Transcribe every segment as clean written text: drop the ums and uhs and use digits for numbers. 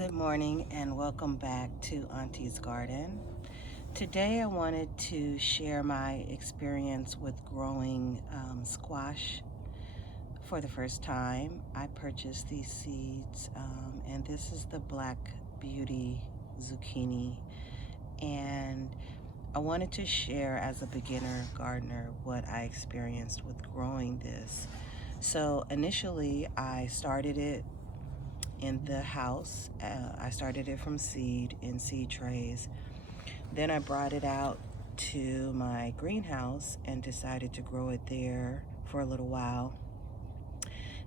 Good morning and welcome back to Auntie's Garden. Today I wanted to share my experience with growing squash for the first time. I purchased these seeds and this is the Black Beauty zucchini, and I wanted to share as a beginner gardener what I experienced with growing this. So initially I started it in the house. I started it from seed in seed trays. Then I brought it out to my greenhouse and decided to grow it there for a little while.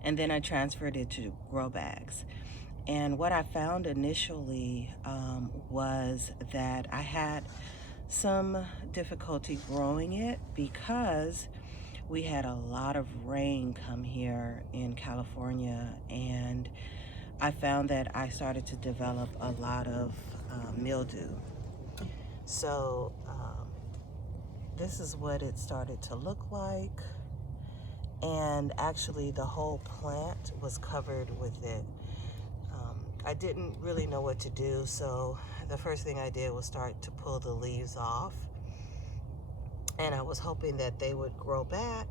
And then I transferred it to grow bags. And what I found initially was that I had some difficulty growing it because we had a lot of rain come here in California, and I found that I started to develop a lot of mildew. So this is what it started to look like. And actually the whole plant was covered with it. I didn't really know what to do, so the first thing I did was start to pull the leaves off. And I was hoping that they would grow back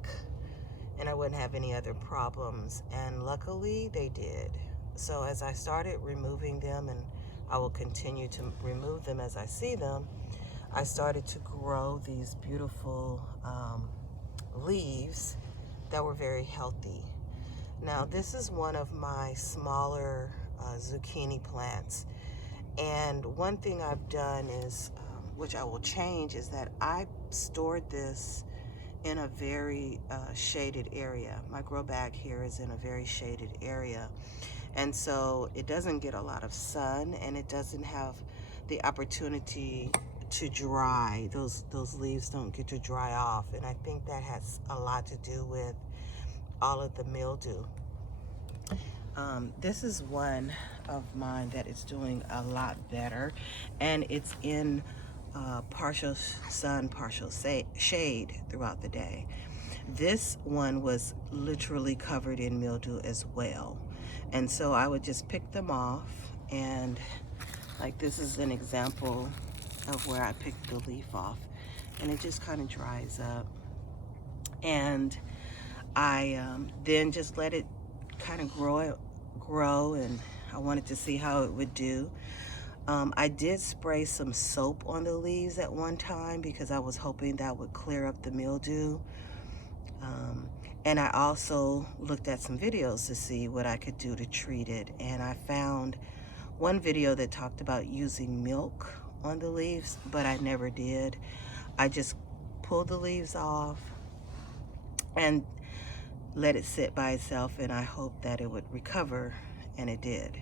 and I wouldn't have any other problems. And luckily they did. So as I started removing them, and I will continue to remove them as I see them, I started to grow these beautiful leaves that were very healthy. Now this is one of my smaller zucchini plants, and one thing I've done is, which I will change, is that I stored this in a very shaded area. My grow bag here is in a very shaded area, and so it doesn't get a lot of sun and it doesn't have the opportunity to dry. Those leaves don't get to dry off, and I think that has a lot to do with all of the mildew. This is one of mine that is doing a lot better, and it's in partial sun, partial shade throughout the day. This one was literally covered in mildew as well, and so I would just pick them off, and like this is an example of where I picked the leaf off, and it just kind of dries up, and I then just let it kind of grow, and I wanted to see how it would do. I did spray some soap on the leaves at one time because I was hoping that would clear up the mildew. And I also looked at some videos to see what I could do to treat it. And I found one video that talked about using milk on the leaves, but I never did. I just pulled the leaves off and let it sit by itself, and I hoped that it would recover, and it did.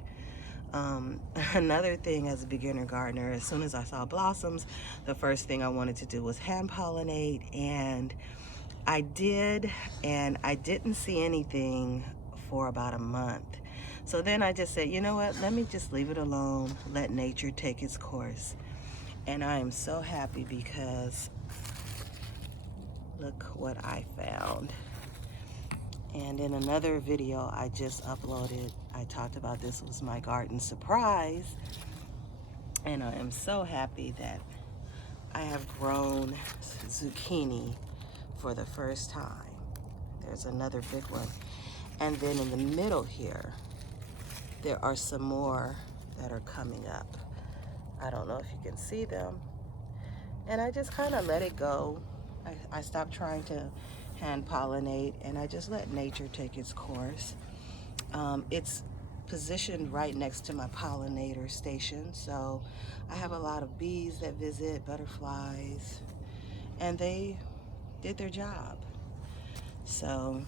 Another thing as a beginner gardener, as soon as I saw blossoms, the first thing I wanted to do was hand pollinate, and I did, and I didn't see anything for about a month. So then I just said, you know what, let me just leave it alone, let nature take its course. And I am so happy because look what I found. And in another video I just uploaded, I talked about this was my garden surprise. And I am so happy that I have grown zucchini for the first time. There's another big one. And then in the middle here, there are some more that are coming up. I don't know if you can see them. And I just kind of let it go. I stopped trying to hand pollinate, and I just let nature take its course. It's positioned right next to my pollinator station, so I have a lot of bees that visit, butterflies, and they did their job. So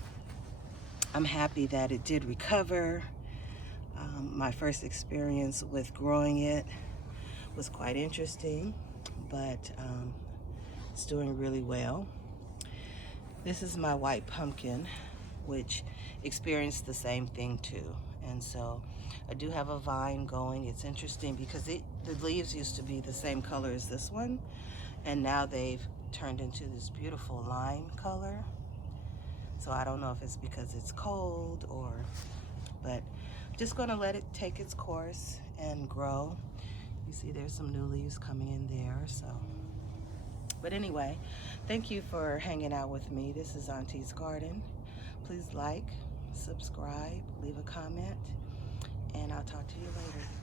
I'm happy that it did recover. My first experience with growing it was quite interesting, but it's doing really well. This is my white pumpkin, which experienced the same thing too. And so I do have a vine going. It's interesting because the leaves used to be the same color as this one, and now they've turned into this beautiful lime color. So I don't know if it's because it's cold but just gonna let it take its course and grow. You see there's some new leaves coming in there, so. But anyway, thank you for hanging out with me. This is Auntie's Garden. Please like, subscribe, leave a comment, and I'll talk to you later.